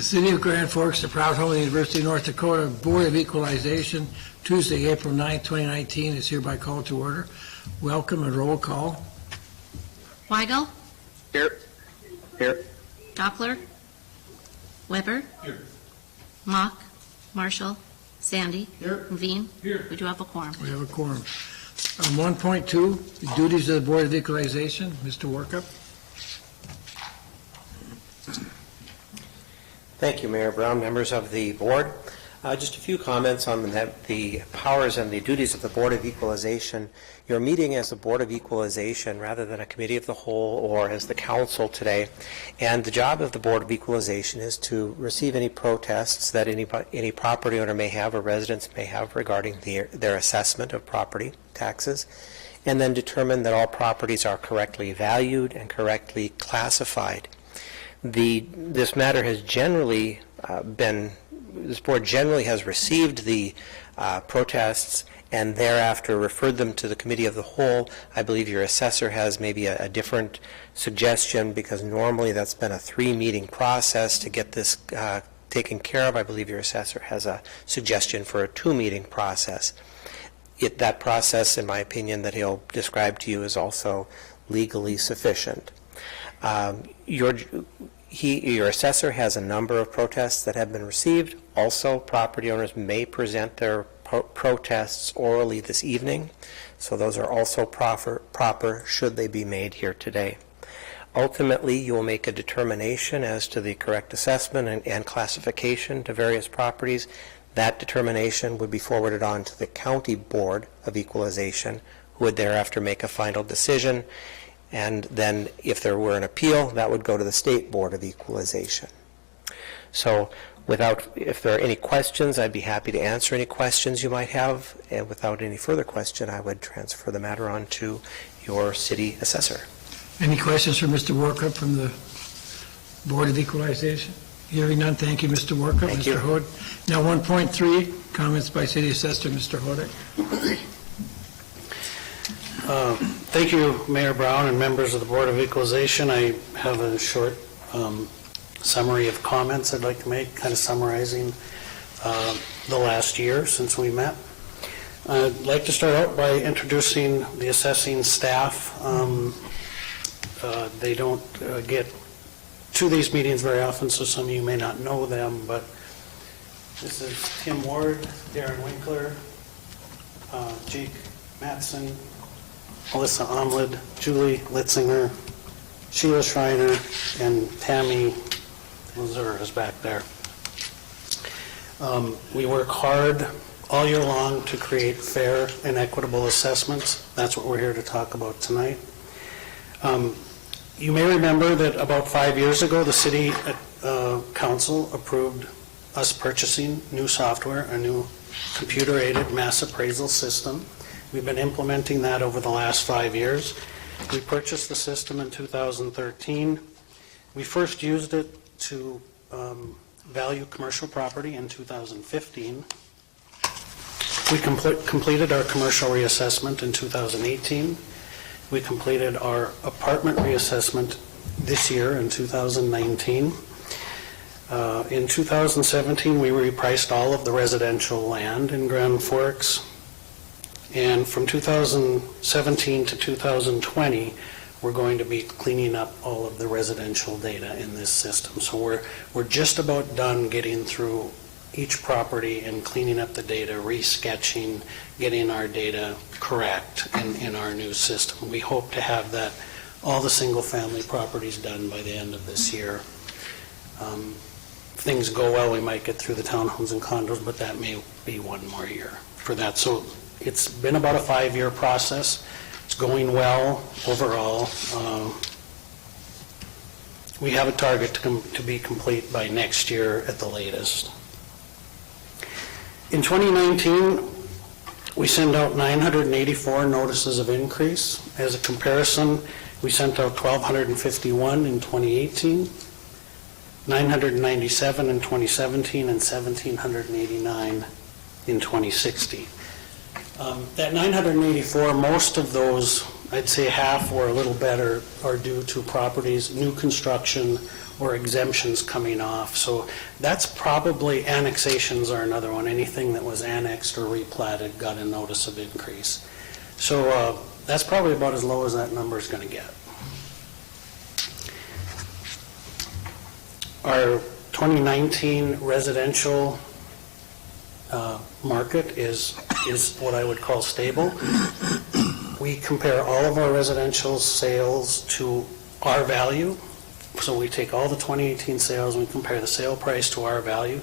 The City of Grand Forks, the proud home of the University of North Dakota Board of Equalization, Tuesday, April 9, 2019, is hereby called to order. Welcome and roll call. Weigel? Here. Here. Doppler? Weber? Here. Mock? Marshall? Sandy? Here. Veen? Here. We do have a quorum. We have a quorum. 1.2, the duties of the Board of Equalization. Mr. Workup. Thank you, Mayor Brown, members of the board. Just a few comments on the powers and the duties of the Board of Equalization. You're meeting as the Board of Equalization rather than a committee of the whole or as the council today. And the job of the Board of Equalization is to receive any protests that any property owner may have or residents may have regarding their assessment of property taxes, and then determine that all properties are correctly valued and correctly classified. This matter has generally this board generally has received the protests and thereafter referred them to the committee of the whole. I believe your assessor has maybe a different suggestion, because normally that's been a 3-meeting process to get this taken care of. I believe your assessor has a suggestion for a 2-meeting process. That process, in my opinion, that he'll describe to you is also legally sufficient. Your assessor has a number of protests that have been received. Also, property owners may present their protests orally this evening, so those are also proper should they be made here today. Ultimately, you will make a determination as to the correct assessment and classification to various properties. That determination would be forwarded on to the County Board of Equalization, who would thereafter make a final decision. And then if there were an appeal, that would go to the State Board of Equalization. So if there are any questions, I'd be happy to answer any questions you might have. And without any further question, I would transfer the matter on to your city assessor. Any questions for Mr. Workup from the Board of Equalization? Hearing none, thank you, Mr. Workup. Thank Mr. you. Hood. Now 1.3, comments by City Assessor, Mr. Hodek. Thank you, Mayor Brown and members of the Board of Equalization. I have a short summary of comments I'd like to make, kind of summarizing the last year since we met. I'd like to start out by introducing the assessing staff. They don't get to these meetings very often, so some of you may not know them, but this is Tim Ward, Darren Winkler, Jake Matson, Melissa Omlid, Julie Litzinger, Sheila Schreiner, and Tammy Lazur is back there. We work hard all year long to create fair and equitable assessments. That's what we're here to talk about tonight. You may remember that about 5 years ago, the City Council approved us purchasing new software, a new computer-aided mass appraisal system. We've been implementing that over the last 5 years. We purchased the system in 2013. We first used it to value commercial property in 2015. We completed our commercial reassessment in 2018. We completed our apartment reassessment this year in 2019. In 2017, we repriced all of the residential land in Grand Forks. And from 2017 to 2020, we're going to be cleaning up all of the residential data in this system. So we're just about done getting through each property and cleaning up the data, resketching, getting our data correct in our new system. We hope to have that, all the single-family properties done by the end of this year. If things go well, we might get through the townhomes and condos, but that may be one more year for that. So it's been about a 5-year process. It's going well overall. We have a target to be complete by next year at the latest. In 2019, we sent out 984 notices of increase. As a comparison, we sent out 1,251 in 2018, 997 in 2017, and 1,789 in 2016. That 984, most of those, I'd say half or a little better, are due to properties, new construction or exemptions coming off. So that's probably, annexations are another one. Anything that was annexed or replatted got a notice of increase. So that's probably about as low as that number is going to get. Our 2019 residential market is what I would call stable. We compare all of our residential sales to our value. So we take all the 2018 sales and we compare the sale price to our value.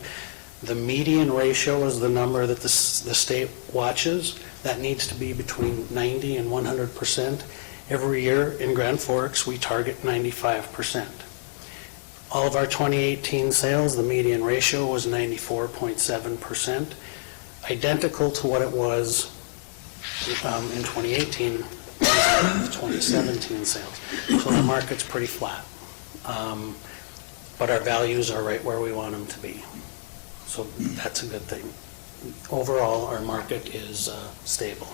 The median ratio is the number that the state watches. That needs to be between 90 and 100%. Every year in Grand Forks, we target 95%. All of our 2018 sales, the median ratio was 94.7%, identical to what it was in 2018, 2017 sales. So the market's pretty flat. But our values are right where we want them to be. So that's a good thing. Overall, our market is stable.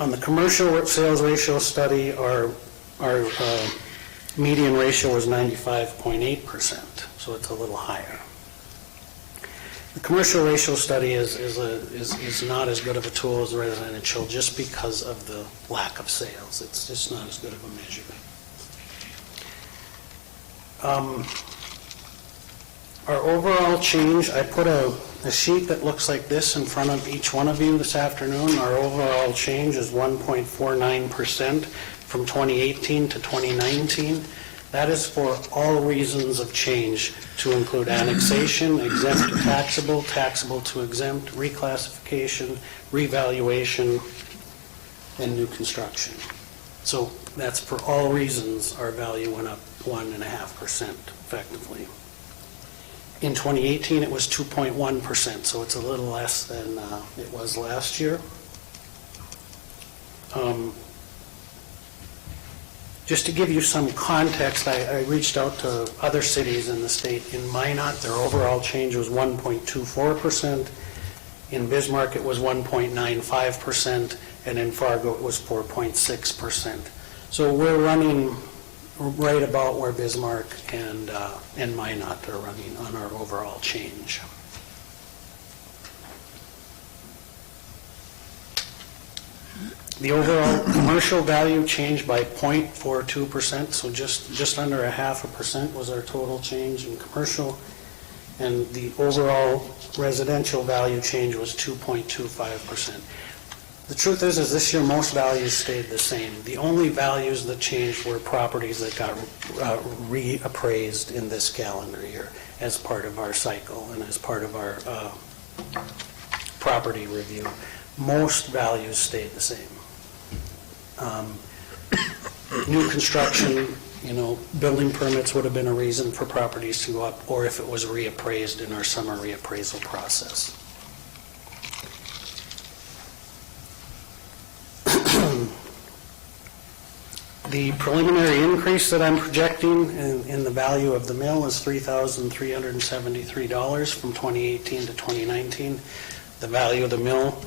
On the commercial sales ratio study, our median ratio was 95.8%, so it's a little higher. The commercial ratio study is not as good of a tool as the residential just because of the lack of sales. It's just not as good of a measurement. Our overall change, I put a sheet that looks like this in front of each one of you this afternoon. Our overall change is 1.49% from 2018 to 2019. That is for all reasons of change, to include annexation, exempt to taxable, taxable to exempt, reclassification, revaluation, and new construction. So that's for all reasons our value went up 1.5% effectively. In 2018, it was 2.1%, so it's a little less than it was last year. Just to give you some context, I reached out to other cities in the state. In Minot, their overall change was 1.24%. In Bismarck, it was 1.95%, and in Fargo, it was 4.6%. So we're running right about where Bismarck and Minot are running on our overall change. The overall commercial value changed by 0.42%, so just under 0.5% was our total change in commercial, and the overall residential value change was 2.25%. The truth is this year most values stayed the same. The only values that changed were properties that got reappraised in this calendar year as part of our cycle and as part of our property review. Most values stayed the same. New construction, building permits would have been a reason for properties to go up, or if it was reappraised in our summer reappraisal process. The preliminary increase that I'm projecting in the value of the mill is $3,373 from 2018 to 2019. The value of the mill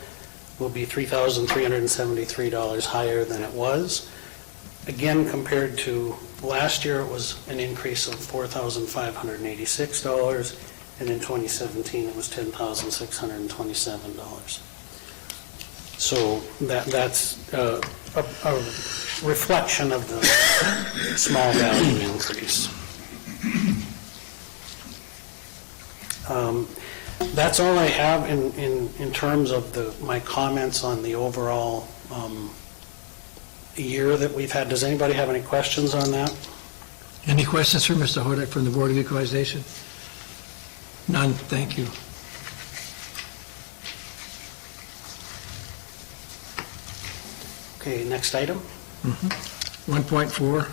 will be $3,373 higher than it was. Again, compared to last year, it was an increase of $4,586, and in 2017, it was $10,627. So that's a reflection of the small value increase. That's all I have in terms of my comments on the overall year that we've had. Does anybody have any questions on that? Any questions for Mr. Hodak from the Board of Equalization? None, thank you. Okay, next item. 1.4,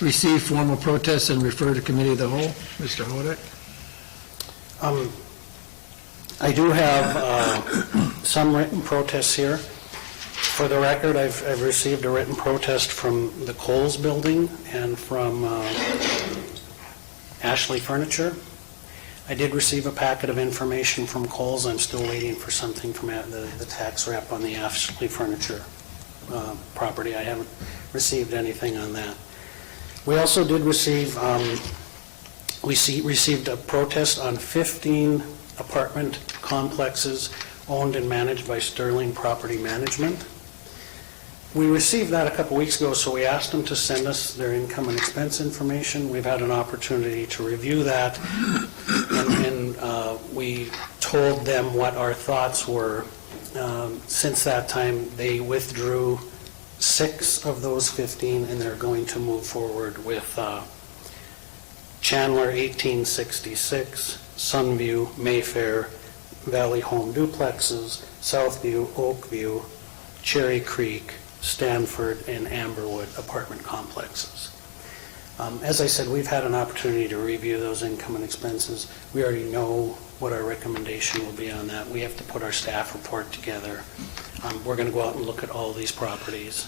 receive formal protests and refer to committee of the whole. Mr. Hodak? I do have some written protests here. For the record, I've received a written protest from the Coles building and from Ashley Furniture. I did receive a packet of information from Coles. I'm still waiting for something from the tax rep on the Ashley Furniture property. I haven't received anything on that. We also did receive, received a protest on 15 apartment complexes owned and managed by Sterling Property Management. We received that a couple weeks ago, so we asked them to send us their income and expense information. We've had an opportunity to review that, and we told them what our thoughts were. Since that time, they withdrew 6 of those 15, and they're going to move forward with Chandler 1866, Sunview, Mayfair, Valley Home Duplexes, Southview, Oakview, Cherry Creek, Stanford, and Amberwood apartment complexes. As I said, we've had an opportunity to review those income and expenses. We already know what our recommendation will be on that. We have to put our staff report together. We're going to go out and look at all these properties,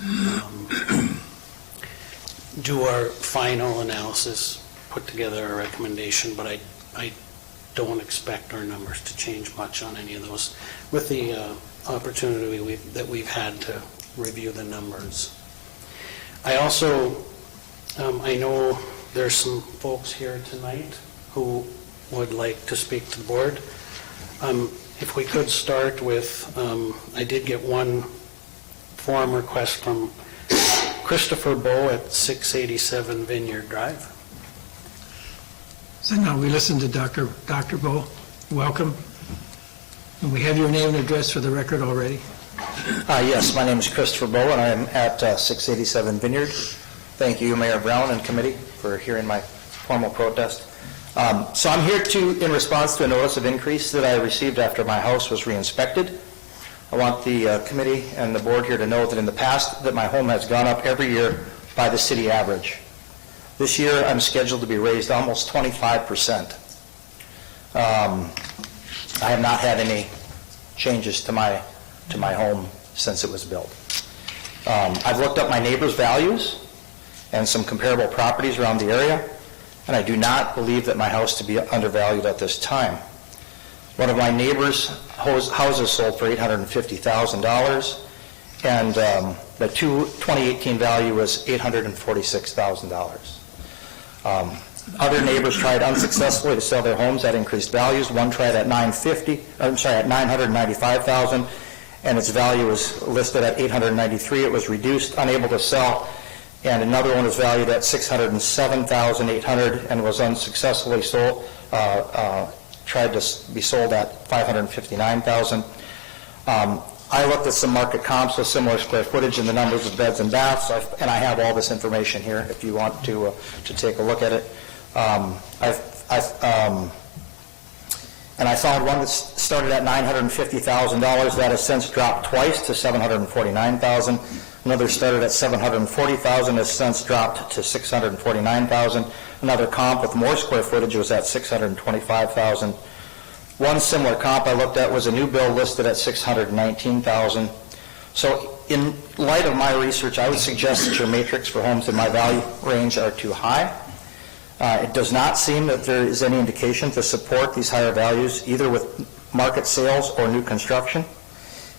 do our final analysis, put together a recommendation, but I don't expect our numbers to change much on any of those with the opportunity that we've had to review the numbers. I also, I know there's some folks here tonight who would like to speak to the board. If we could start with, I did get one form request from Christopher Bowe at 687 Vineyard Drive. So now we listen to Dr. Bowe. Welcome. And we have your name and address for the record already. Yes, my name is Christopher Bowe, and I am at 687 Vineyard. Thank you, Mayor Brown and committee, for hearing my formal protest. So I'm here in response to a notice of increase that I received after my house was re-inspected. I want the committee and the board here to know that in the past that my home has gone up every year by the city average. This year I'm scheduled to be raised almost 25%. I have not had any changes to my home since it was built. I've looked up my neighbors' values and some comparable properties around the area, and I do not believe that my house to be undervalued at this time. One of my neighbors' houses sold for $850,000, and the 2018 value was $846,000. Other neighbors tried unsuccessfully to sell their homes at increased values. One tried at $995,000, and its value was listed at $893,000. It was reduced, unable to sell, and another one was valued at $607,800 and was unsuccessfully sold. Tried to be sold at $559,000. I looked at some market comps with similar square footage and the numbers of beds and baths, and I have all this information here if you want to take a look at it. And I found one that started at $950,000 that has since dropped twice to $749,000. Another started at $740,000 has since dropped to $649,000. Another comp with more square footage was at $625,000. One similar comp I looked at was a new build listed at $619,000. So in light of my research, I would suggest that your matrix for homes in my value range are too high. It does not seem that there is any indication to support these higher values, either with market sales or new construction.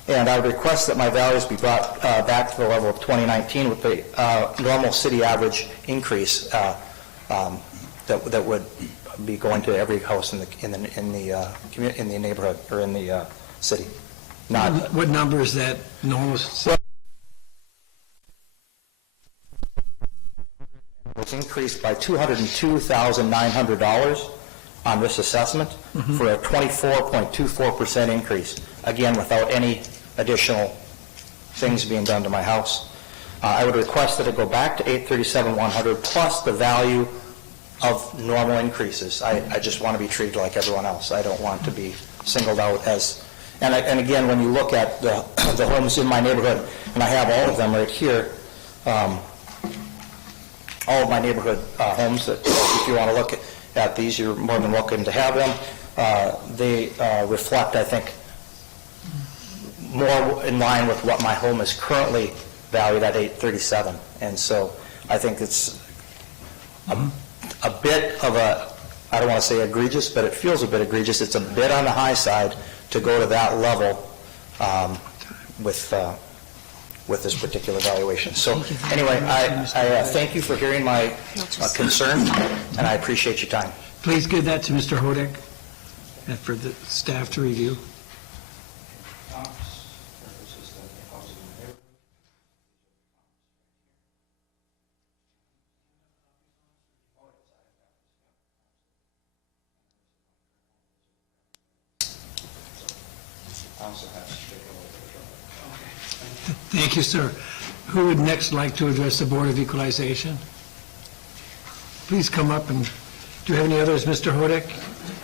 And I would request that my values be brought back to the level of 2019 with the normal city average increase that would be going to every house in the neighborhood or in the city. Not What number is that normal? was increased by $202,900 on this assessment for a 24.24% increase, again, without any additional things being done to my house. I would request that it go back to $837,100 plus the value of normal increases. I just want to be treated like everyone else. I don't want to be singled out as, and again, when you look at the homes in my neighborhood, and I have all of them right here, all of my neighborhood homes, that if you want to look at these, you're more than welcome to have them. They reflect, I think, more in line with what my home is currently valued at $837,000. And so I think it's a bit of a, I don't want to say egregious, but it feels a bit egregious. It's a bit on the high side to go to that level with with this particular valuation. So anyway, I thank you for hearing my concern, and I appreciate your time. Please give that to Mr. Hodek and for the staff to review. Thank you, sir. Who would next like to address the Board of Equalization? Please come up and, do you have any others, Mr. Hodek?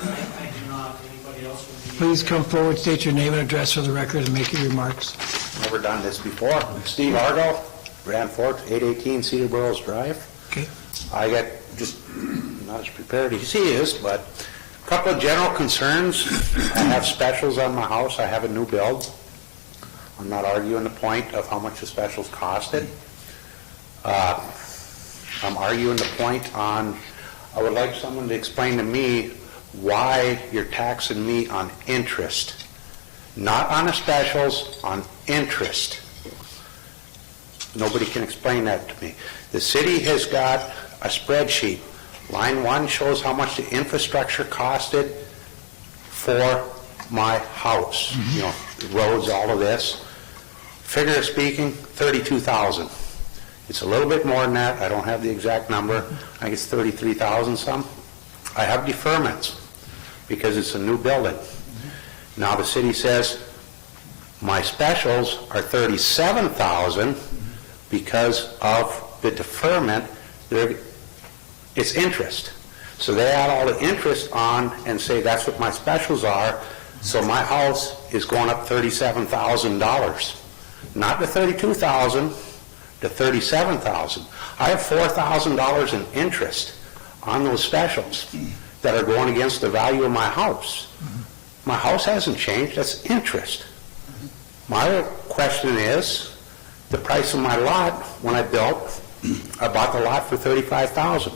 I do not. Anybody else would be... Please come forward, state your name and address for the record, and make your remarks. Never done this before. Steve Argo, Grand Forks, 818 Cedar Burrows Drive. Okay. I got just not as prepared as he is, but a couple of general concerns. I have specials on my house. I have a new build. I'm not arguing the point of how much the specials costed. I'm arguing the point on, I would like someone to explain to me why you're taxing me on interest. Not on the specials, on interest. Nobody can explain that to me. The city has got a spreadsheet. Line 1 shows how much the infrastructure costed for my house. You know, roads, all of this. Figure of speaking, $32,000. It's a little bit more than that. I don't have the exact number. I think it's 33,000 some. I have deferments because it's a new building. Now the city says my specials are 37,000 because of the deferment. It's interest. So they add all the interest on and say that's what my specials are. So my house is going up $37,000. Not the $32,000, the $37,000. I have $4,000 in interest on those specials that are going against the value of my house. My house hasn't changed, that's interest. My question is, the price of my lot, when I built, I bought the lot for $35,000.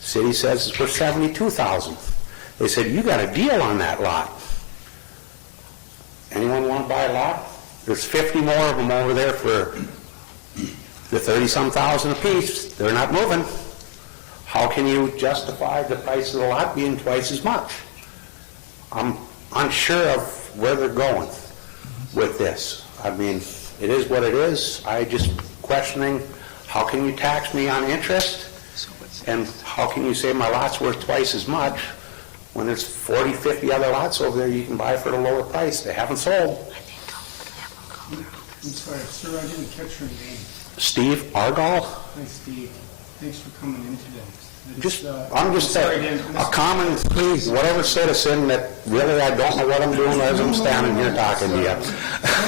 City says it's worth $72,000. They said, you got a deal on that lot. Anyone want to buy a lot? There's 50 more of them over there for the 30-some thousand apiece. They're not moving. How can you justify the price of the lot being twice as much? I'm unsure of where they're going with this. I mean, it is what it is. I just questioning, how can you tax me on interest? And how can you say my lot's worth twice as much when there's 40, 50 other lots over there you can buy for a lower price? They haven't sold. I'm sorry, sir, I didn't catch your name. Steve Argall? Hi, Steve. Thanks for coming in today. I'm just a common, whatever citizen that really I don't know what I'm doing as I'm standing here talking to you.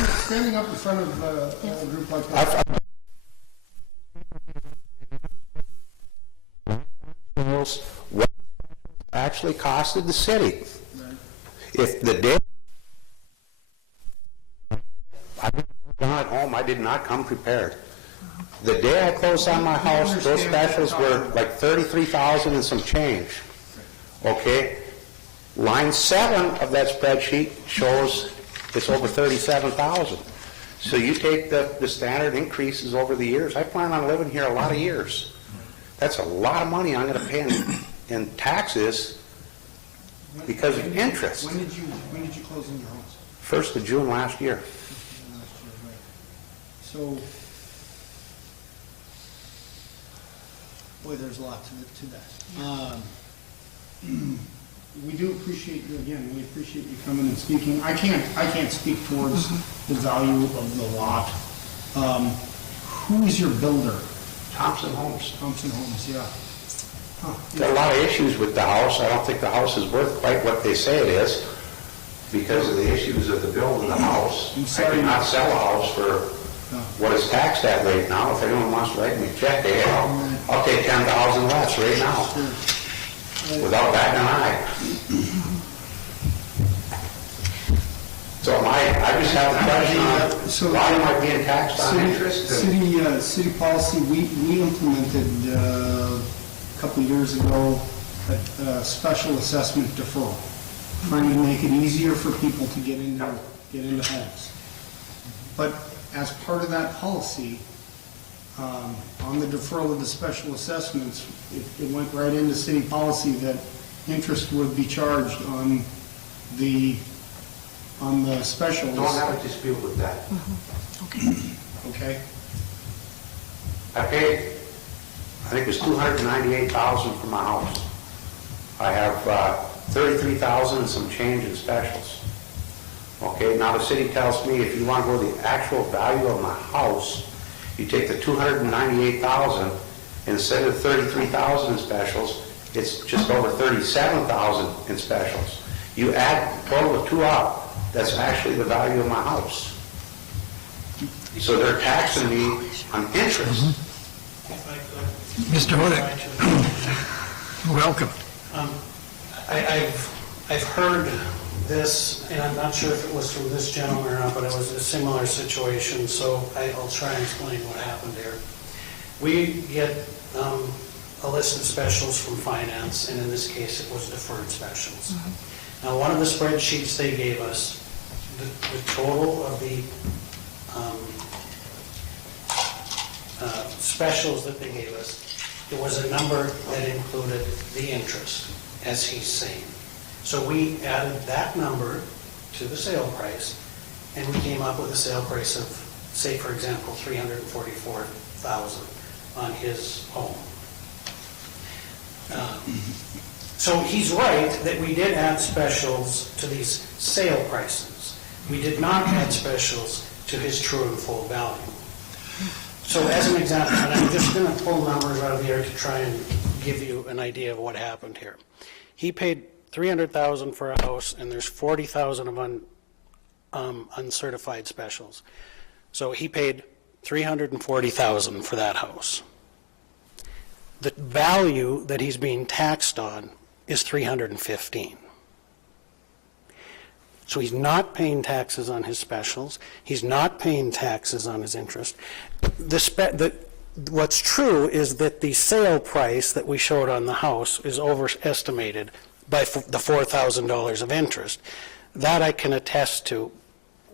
Standing up in front of a group like that. What actually costed the city. If the day I got home, I did not come prepared. The day I closed on my house, those specials were like 33,000 and some change. Okay? Line 7 of that spreadsheet shows it's over 37,000. So you take the standard increases over the years. I plan on living here a lot of years. That's a lot of money I'm going to pay in taxes because of interest. When did you close on your house? 1st of June last year. So, boy, there's a lot to that. We do appreciate you, again, we appreciate you coming and speaking. I can't speak towards the value of the lot. Who is your builder? Thompson Homes. Thompson Homes, yeah. Huh. Got a lot of issues with the house. I don't think the house is worth quite what they say it is because of the issues of the build of the house. I cannot sell a house for what is taxed at right now. If anyone wants to write me a check, I'll take 10,000 less right now without batting an eye. So I just have a question on why am I being taxed on interest? City policy, we implemented a couple of years ago a special assessment deferral, trying to make it easier for people to get into homes. But as part of that policy, on the deferral of the special assessments, it went right into city policy that interest would be charged on the specials. Don't have a dispute with that. Okay? I paid, I think it was $298,000 for my house. I have $33,000 and some change in specials. Okay, now the city tells me if you want to go the actual value of my house, you take the $298,000, instead of $33,000 in specials, it's just over $37,000 in specials. You add total of two up, that's actually the value of my house. So they're taxing me on interest. Mr. Hodak, welcome. I've heard this, and I'm not sure if it was from this gentleman or not, but it was a similar situation, so I'll try and explain what happened here. We get a list of specials from finance, and in this case, it was deferred specials. Now, one of the spreadsheets they gave us, the total of the specials that they gave us, it was a number that included the interest, as he's saying. So we added that number to the sale price, and we came up with a sale price of, say, for example, $344,000 on his home. So he's right that we did add specials to these sale prices. We did not add specials to his true and full value. So as an example, and I'm just going to pull numbers out of the air to try and give you an idea of what happened here. He paid $300,000 for a house, and there's $40,000 of uncertified specials. So he paid $340,000 for that house. The value that he's being taxed on is $315,000. So he's not paying taxes on his specials. He's not paying taxes on his interest. What's true is that the sale price that we showed on the house is overestimated by the $4,000 of interest. That I can attest to.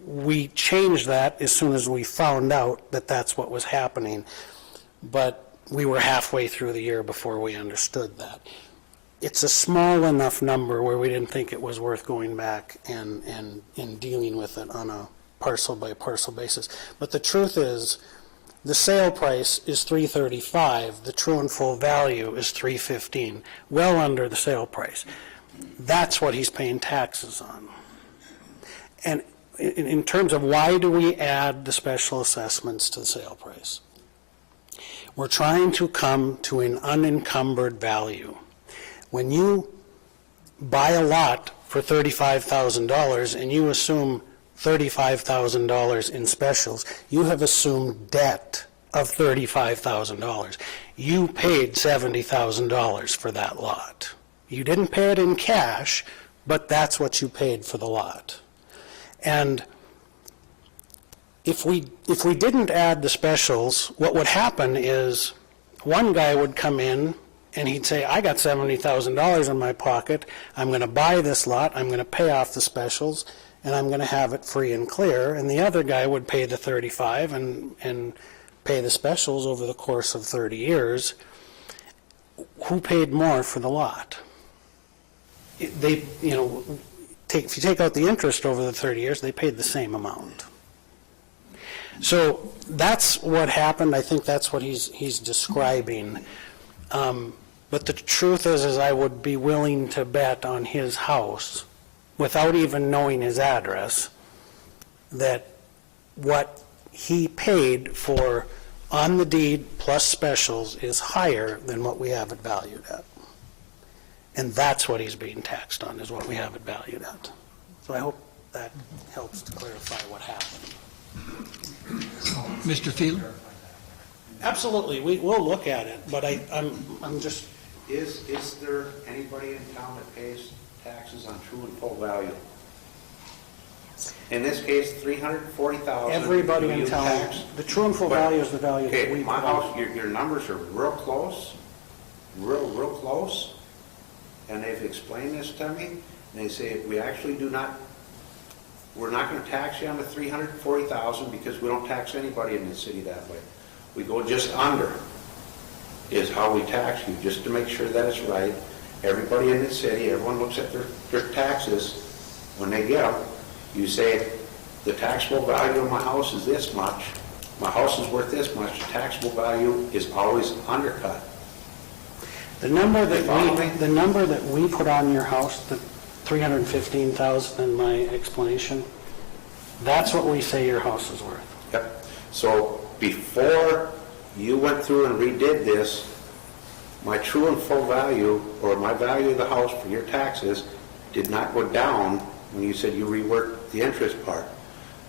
We changed that as soon as we found out that that's what was happening, but we were halfway through the year before we understood that. It's a small enough number where we didn't think it was worth going back and dealing with it on a parcel by parcel basis. But the truth is, the sale price is $335,000, the true and full value is $315,000, well under the sale price. That's what he's paying taxes on. And in terms of why do we add the special assessments to the sale price? We're trying to come to an unencumbered value. When you buy a lot for $35,000 and you assume $35,000 in specials, you have assumed debt of $35,000. You paid $70,000 for that lot. You didn't pay it in cash, but that's what you paid for the lot. And if we didn't add the specials, what would happen is one guy would come in and he'd say, I got $70,000 in my pocket, I'm going to buy this lot, I'm going to pay off the specials, and I'm going to have it free and clear. And the other guy would pay the $35,000 and pay the specials over the course of 30 years. Who paid more for the lot? If you take out the interest over the 30 years, they paid the same amount. So that's what happened. I think that's what he's describing. But the truth is I would be willing to bet on his house, without even knowing his address, that what he paid for on the deed plus specials is higher than what we have it valued at. And that's what he's being taxed on, is what we have it valued at. So I hope that helps to clarify what happened. Mr. Fiedler? Absolutely, we'll look at it, but I'm just... Is there anybody in town that pays taxes on true and full value? In this case, $340,000. Everybody in you town, tax. the true and full value is the value that Okay, we... my house, your numbers are real close, real close, and they've explained this to me, and they say we actually do not we're not gonna tax you on the 340,000 because we don't tax anybody in the city that way. We go just under is how we tax you, just to make sure that it's right. Everybody in the city, everyone looks at their taxes when they get them. You say, the taxable value of my house is this much, my house is worth this much, the taxable value is always undercut. The number follow me? that we put on your house, the 315,000 in my explanation, that's what we say your house is worth. Yep. So before you went through and redid this, my true and full value, or my value of the house for your taxes, did not go down when you said you reworked the interest part.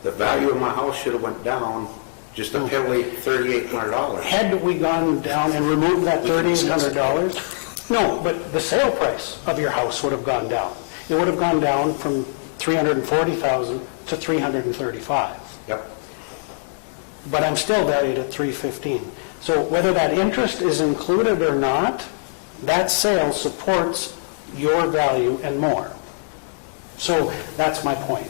The value of my house should have went down just a piddly $3,800. Had we gone down and removed that $3,800, no, but the sale price of your house would have gone down. It would have gone down from $340,000 to $335,000. Yep. But I'm still valued at $315,000. So whether that interest is included or not, that sale supports your value and more. So that's my point.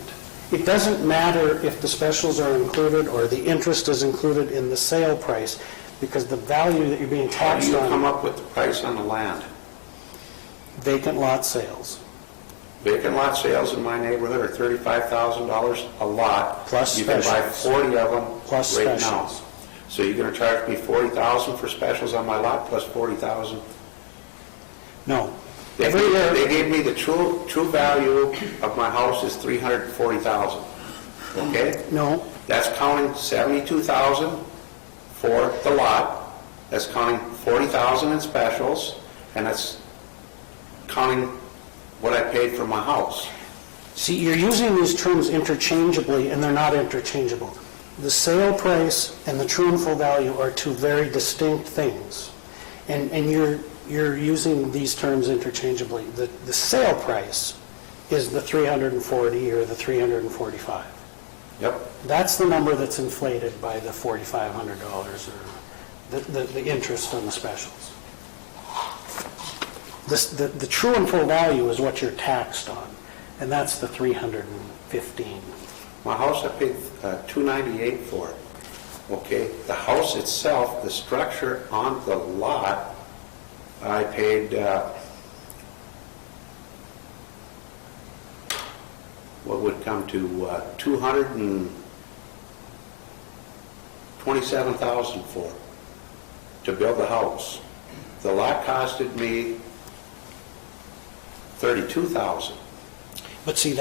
It doesn't matter if the specials are included or the interest is included in the sale price, because the value that you're being How do taxed you on, come up with the price on the land? vacant lot sales. Vacant lot sales in my neighborhood are $35,000 a lot. Plus You can buy specials. 40 of them Plus right now. specials. So you're gonna charge me $40,000 for specials on my lot plus $40,000? No. They Every year, gave me the true value of my house is $340,000, okay? no, That's counting $72,000 for the lot, that's counting $40,000 in specials, and that's counting what I paid for my house. see, you're using these terms interchangeably, and they're not interchangeable. The sale price and the true and full value are two very distinct things, and you're using these terms interchangeably. The sale price is the 340 or the 345. Yep. That's the number that's inflated by the $4,500 or the interest on the specials. The true and full value is what you're taxed on, and that's the 315. My house, I paid $298 for it, okay? The house itself, the structure on the lot, I paid, what would come to $227,000 for, to build the house. The lot costed me $32,000. But see,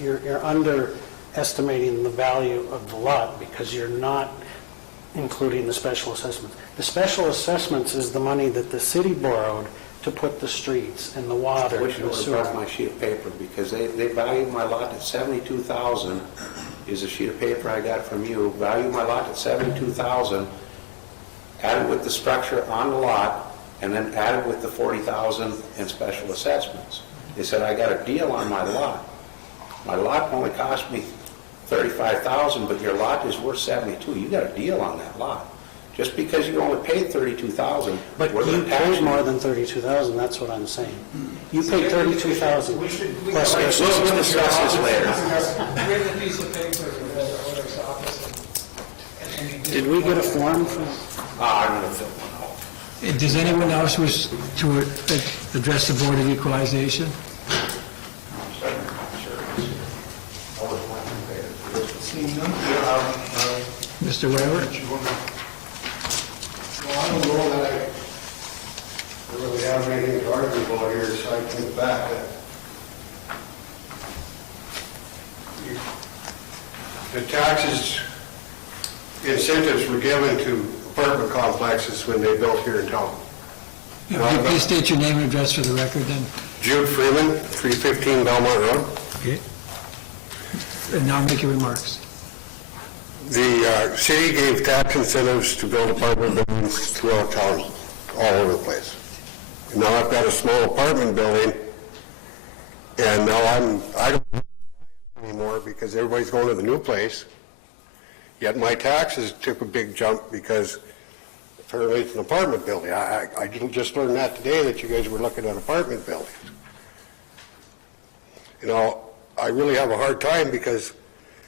you're underestimating the value of the lot because you're not including the special assessments. The special assessments is the money that the city borrowed to put the streets and the water I wish I and the would have sewer. brought my sheet of paper, because they valued my lot at $72,000, is a sheet of paper I got from you, valued my lot at $72,000, added with the structure on the lot, and then added with the $40,000 in special assessments. They said, I got a deal on my lot. My lot only cost me $35,000, but your lot is worth $72,000. You got a deal on that lot. Just because you only paid $32,000. But you paid more than $32,000, that's what I'm saying. You paid $32,000 plus special. We'll discuss this later. We have a piece of paper in the auditor's office. and we Did we get a form from? I'm going to fill one out. Does anyone else wish to address the Board of Equalization? Seeing none? Mr. Weber? Well, I don't know that I really have anything to argue about here, so I think back that the taxes incentives were given to apartment complexes when they built here in town. Please state your name and address for the record then. Jude Freeman, 315 Belmont Road. Okay. And now make your remarks. The city gave tax incentives to build apartment buildings throughout town, all over the place. And now I've got a small apartment building, and now I don't anymore because everybody's going to the new place. Yet my taxes took a big jump because apparently it's an apartment building. I didn't just learn that today that you guys were looking at apartment buildings. You know, I really have a hard time because,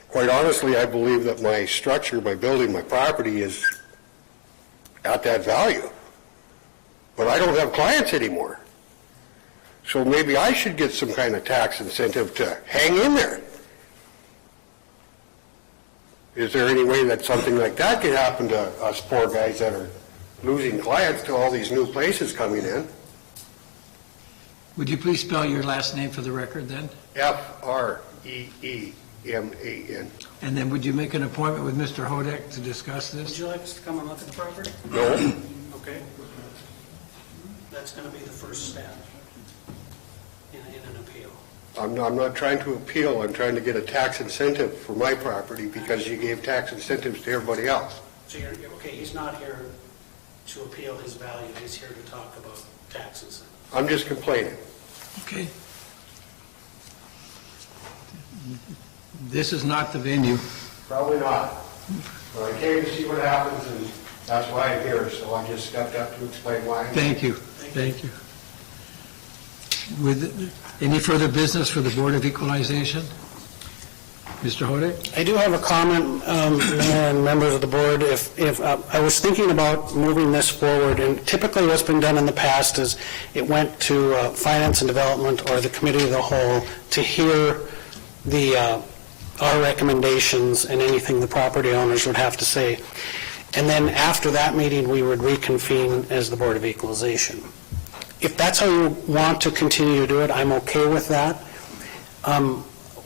quite honestly, I believe that my structure, my building, my property is at that value. But I don't have clients anymore. So maybe I should get some kind of tax incentive to hang in there. Is there any way that something like that could happen to us poor guys that are losing clients to all these new places coming in? Would you please spell your last name for the record then? Freeeman. And then would you make an appointment with Mr. Hodek to discuss Would this? you like us to come and look at the property? No, Okay. That's going to be the first step in an appeal. I'm not trying to appeal, I'm trying to get a tax incentive for my property because you gave tax incentives to everybody else. So okay, he's not here to appeal his value, he's here to talk about taxes. I'm just complaining. Okay. This is not the venue. Probably not. But I came to see what happens, and that's why I'm here, so I just stepped up to explain why. Thank you. Thank you. With any further business for the Board of Equalization? Mr. Hodek? I do have a comment, Mayor and members of the board. If I was thinking about moving this forward, and typically what's been done in the past is it went to Finance and Development or the Committee of the Whole to hear our recommendations and anything the property owners would have to say. And then after that meeting, we would reconvene as the Board of Equalization. If that's how you want to continue to do it, I'm okay with that.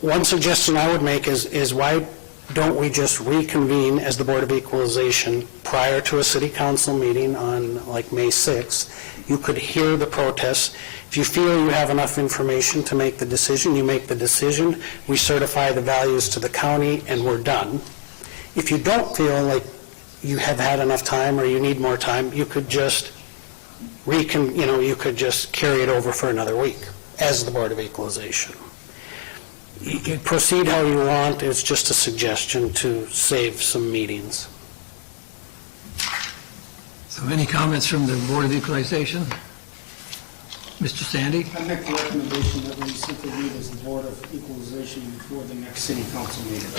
One suggestion I would make is why don't we just reconvene as the Board of Equalization prior to a city council meeting on like May 6th? You could hear the protests. If you feel you have enough information to make the decision, you make the decision. We certify the values to the county and we're done. If you don't feel like you have had enough time or you need more time, you could just you could just carry it over for another week as the Board of Equalization. You can proceed how you want. It's just a suggestion to save some meetings. So any comments from the Board of Equalization? Mr. Sandy? I make the recommendation that we simply meet as the Board of Equalization before the next city council meeting.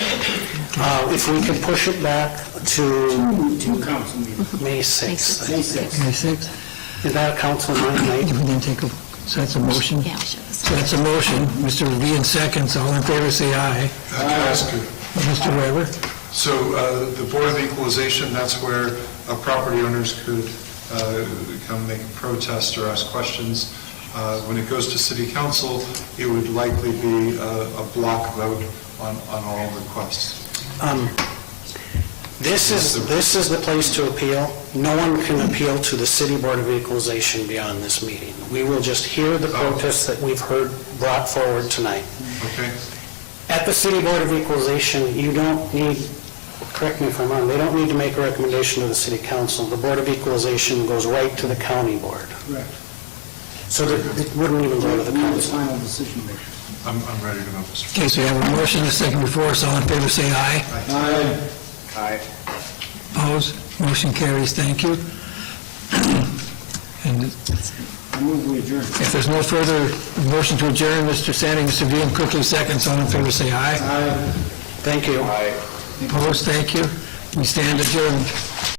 If we could push it back to Two council meetings. May 6th. May 6th. May 6th? Is that a council night? We didn't take a, so that's a motion? Yeah, we should. So that's a motion. Mr. Levine seconds. All in favor, say aye. Can I ask you, Mr. Weber? so the Board of Equalization, that's where property owners could come make a protest or ask questions. When it goes to City Council, it would likely be a block vote on all requests. This is the place to appeal. No one can appeal to the City Board of Equalization beyond this meeting. We will just hear the protests that we've heard brought forward tonight. Okay? At the City Board of Equalization, you don't need, correct me if I'm wrong, they don't need to make a recommendation to the City Council. The Board of Equalization goes right to the county board. Correct. So that it wouldn't even go to the We are the council. final decision maker. I'm ready to go, Mr. Okay, so we have a motion and a second before us. All in favor, say aye. Aye. Aye. Opposed? Motion carries. Thank you. And I move we adjourn. if there's no further motion to adjourn, Mr. Sandy, Mr. Vian quickly seconds. All in favor, say aye. Aye. Thank you. Opposed? Thank you. We stand adjourned.